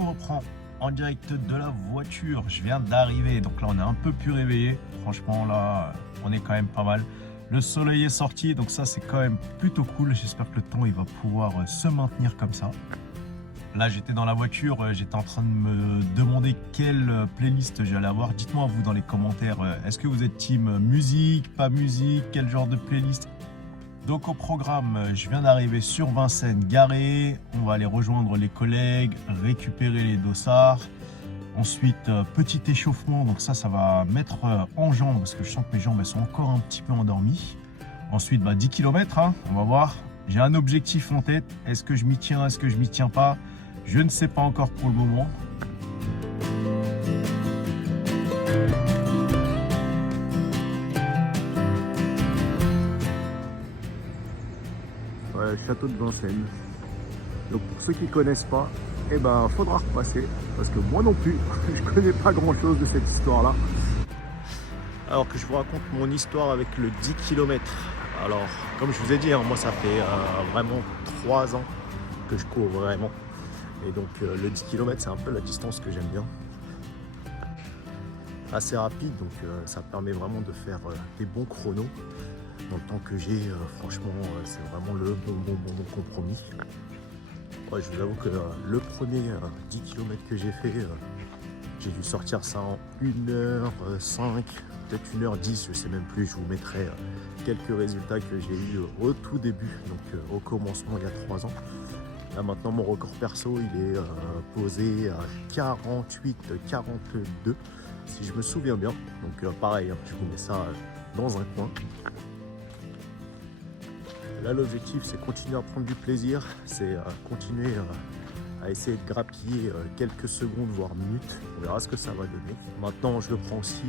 vous reprends en direct de la voiture. Je viens d'arriver, donc là on est un peu plus réveillé. Franchement là, on est quand même pas mal. Le soleil est sorti, donc ça c'est quand même plutôt cool. J'espère que le temps il va pouvoir se maintenir comme ça. Là j'étais dans la voiture, j'étais en train de me demander quelle playlist j'allais avoir. Dites-moi vous dans les commentaires, est-ce que vous êtes team musique, pas musique, quel genre de playlist? Donc au programme, je viens d'arriver sur Vincennes garé. On va aller rejoindre les collègues, récupérer les dossards. Ensuite, petit échauffement, donc ça va mettre en jambes parce que je sens que mes jambes elles sont encore un petit peu endormies. Ensuite, 10 km, hein, on va voir. J'ai un objectif en tête. Est-ce que je m'y tiens, est-ce que je m'y tiens pas? Je ne sais pas encore pour le moment. Ouais, château de Vincennes. Donc pour ceux qui ne connaissent pas, eh ben faudra repasser parce que moi non plus, je connais pas grand chose de cette histoire-là. Alors que je vous raconte mon histoire avec le 10 km. Alors comme je vous ai dit, hein, moi ça fait vraiment 3 ans que je cours vraiment. Et donc le 10 km c'est un peu la distance que j'aime bien. Assez rapide, donc ça permet vraiment de faire des bons chronos. Dans le temps que j'ai, franchement, c'est vraiment le bon compromis. Ouais, je vous avoue que le premier 10 km que j'ai fait, j'ai dû sortir ça en 1h05, peut-être 1h10, je sais même plus. Je vous mettrai quelques résultats que j'ai eu au tout début, donc au commencement il y a 3 ans. Là maintenant mon record perso il est posé à 48-42 si je me souviens bien. Donc pareil, hein, je vous mets ça dans un coin. Là l'objectif c'est continuer à prendre du plaisir, c'est continuer à essayer de grappiller quelques secondes voire minutes. On verra ce que ça va donner. Maintenant je le prends aussi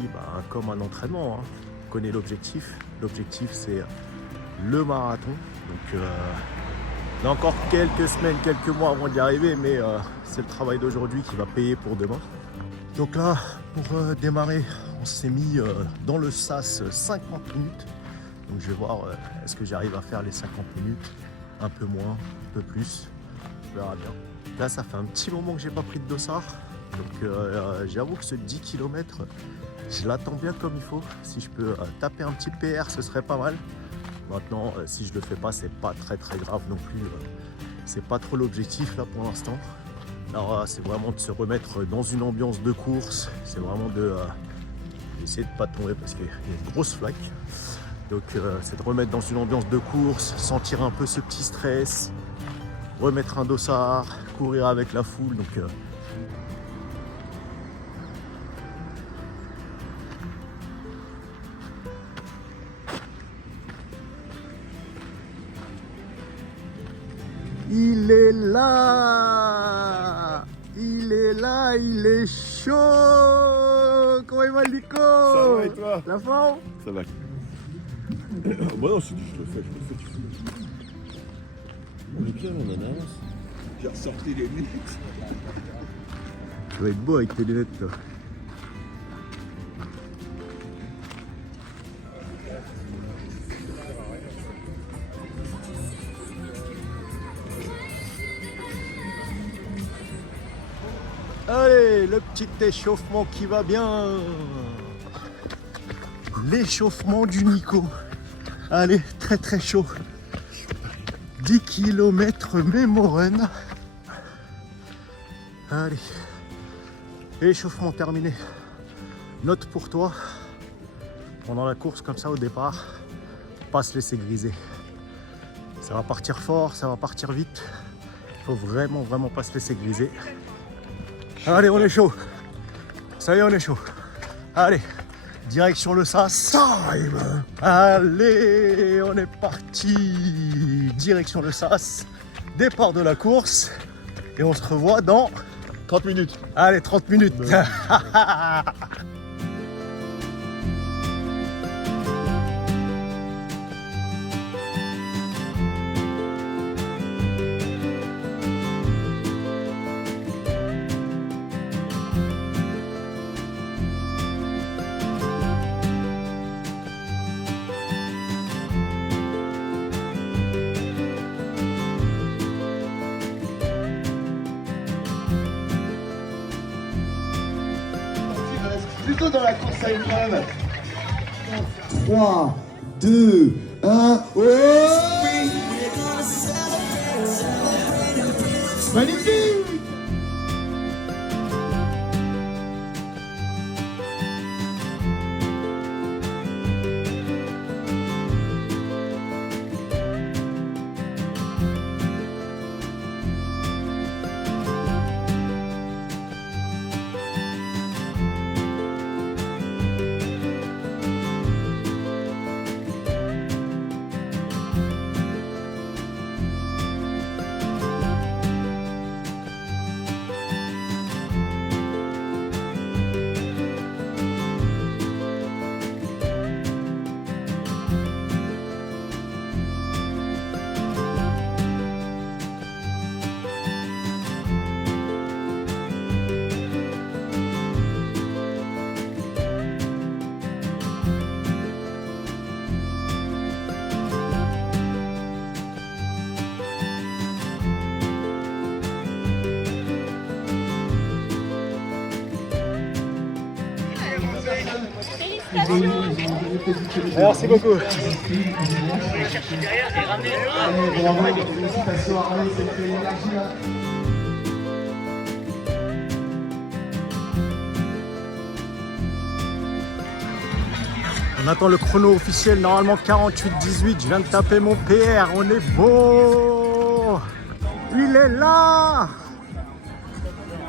comme un entraînement, hein. Vous connaissez l'objectif. L'objectif c'est le marathon. Donc il y a encore quelques semaines, quelques mois avant d'y arriver, mais c'est le travail d'aujourd'hui qui va payer pour demain. Donc là, pour démarrer, on s'est mis dans le sas 50 minutes. Donc je vais voir est-ce que j'arrive à faire les 50 minutes, un peu moins, un peu plus, on verra bien. Là, ça fait un petit moment que j'ai pas pris de dossard. Donc j'avoue que ce 10 km, je l'attends bien comme il faut. Si je peux taper un petit PR, ce serait pas mal. Maintenant, si je le fais pas, c'est pas très grave non plus. C'est pas trop l'objectif là pour l'instant. Alors c'est vraiment de se remettre dans une ambiance de course. C'est vraiment d'essayer de pas tomber parce qu'il y a une grosse flaque. Donc c'est de remettre dans une ambiance de course, sentir un peu ce petit stress, remettre un dossard, courir avec la foule. Donc il est là, il est là, il est chaud. Comment il va, Nico? Ça va et toi? La forme? Ça va. Bah non, je le fais. On est bien, on en avance. J'ai ressorti les lunettes. Ça va être beau avec tes lunettes là. Allez, le petit échauffement qui va bien. L'échauffement du Nico. Allez, très chaud. 10 km mémo run. Allez. Échauffement terminé. Note pour toi. Pendant la course comme ça au départ, pas se laisser griser. Ça va partir fort, ça va partir vite. Il faut vraiment pas se laisser griser. Allez, on est chaud. Ça y est, on est chaud. Allez, direction le sas. Time. Allez, on est parti. Direction le sas. Départ de la course. Et on se revoit dans 30 minutes. Allez, 30 minutes. go dans la course à épreuve. 3, 2, 1. Magnifique! Merci beaucoup. On attend le chrono officiel, normalement 48-18. Je viens de taper mon PR, on est beau. Il est là.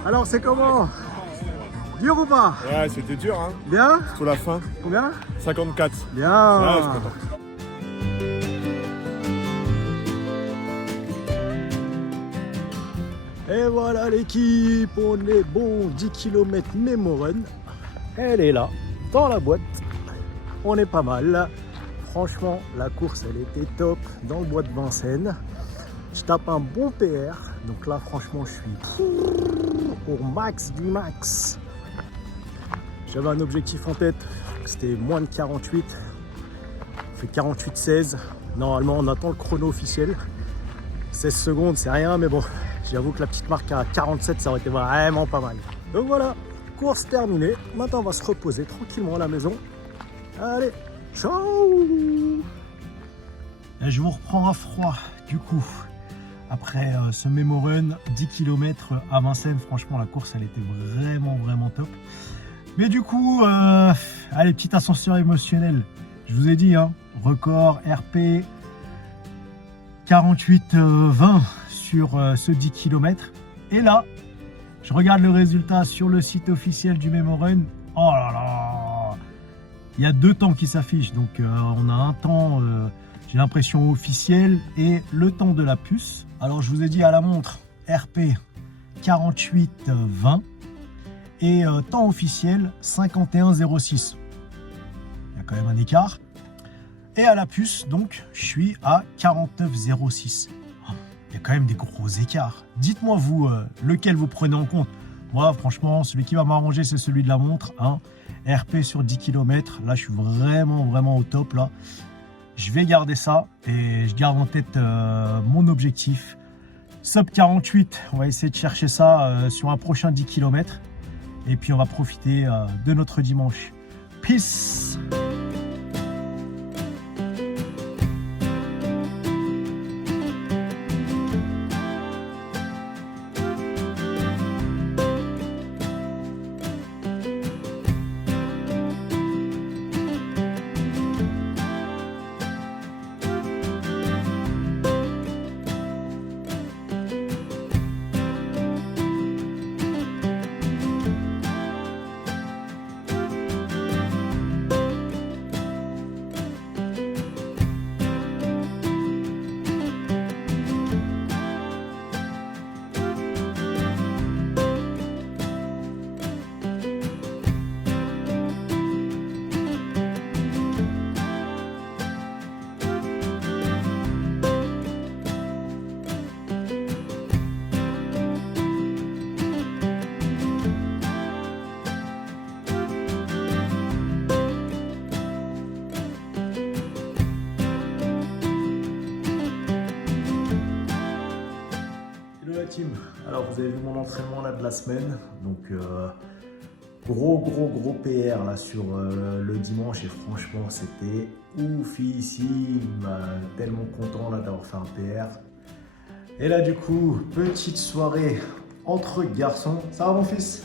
Alors c'est comment? Dur ou pas? Ouais, c'était dur, hein. Bien? Sur la fin. Combien? 54. Bien. Ouais, je suis content. Et voilà l'équipe, on est bon, 10 km Memorun. Elle est là, dans la boîte. On est pas mal. Franchement, la course, elle était top dans le bois de Vincennes. Je tape un bon PR. Donc là, franchement, je suis au max du max. J'avais un objectif en tête, c'était moins de 48. On fait 48-16. Normalement, on attend le chrono officiel. 16 secondes, c'est rien, mais bon, j'avoue que la petite marque à 47, ça aurait été vraiment pas mal. Donc voilà, course terminée. Maintenant, on va se reposer tranquillement à la maison. Allez, ciao! Et je vous reprends à froid, du coup. Après ce Memorun, 10 km à Vincennes, franchement, la course, elle était vraiment top. Mais du coup, allez, petit ascenseur émotionnel. Je vous ai dit, hein, record RP 48-20 sur ce 10 km. Et là, je regarde le résultat sur le site officiel du Memorun. Oh là là! Il y a deux temps qui s'affichent. Donc, on a un temps, j'ai l'impression, officiel et le temps de la puce. Alors, je vous ai dit à la montre, RP 48-20. Et temps officiel 51,06. Il y a quand même un écart. Et à la puce, donc, je suis à 49,06. Il y a quand même des gros écarts. Dites-moi, vous, lequel vous prenez en compte. Moi, franchement, celui qui va m'arranger, c'est celui de la montre. Hein. RP sur 10 km. Là, je suis vraiment au top. Là. Je vais garder ça. Et je garde en tête mon objectif. Sub 48. On va essayer de chercher ça sur un prochain 10 km. Et puis on va profiter de notre dimanche. Peace! Team. Alors vous avez vu mon entraînement là de la semaine, donc Gros PR là sur le dimanche et franchement c'était oufissime. Tellement content là d'avoir fait un PR. Et là du coup, petite soirée entre garçons. Ça va mon fils?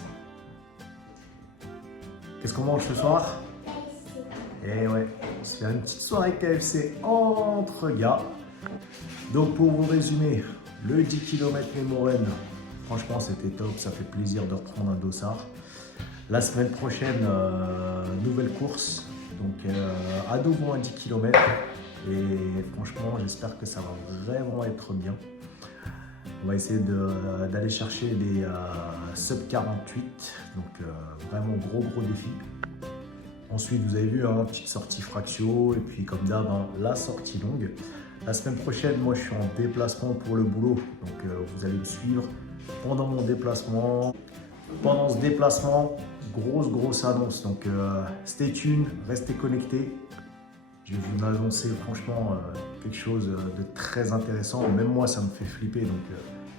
Qu'est-ce qu'on mange ce soir? Et ouais, on se fait une petite soirée KFC entre gars. Donc pour vous résumer, le 10 km Mémorène, franchement c'était top, ça fait plaisir de reprendre un dossard. La semaine prochaine, nouvelle course, donc à nouveau un 10 km. Et franchement j'espère que ça va vraiment être bien. On va essayer d'aller chercher les sub 48, donc vraiment gros défi. Ensuite, vous avez vu, petite sortie fractio et puis comme d'hab, la sortie longue. La semaine prochaine, moi je suis en déplacement pour le boulot, donc vous allez me suivre pendant mon déplacement. Pendant ce déplacement, grosse annonce, donc stay tuned, restez connectés. Je vais vous annoncer franchement quelque chose de très intéressant. Même moi, ça me fait flipper, donc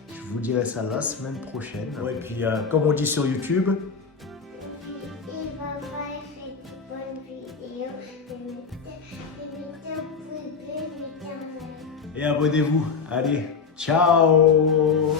je vous dirai ça la semaine prochaine. Ouais, et puis comme on dit sur YouTube, et abonnez-vous. Allez, ciao!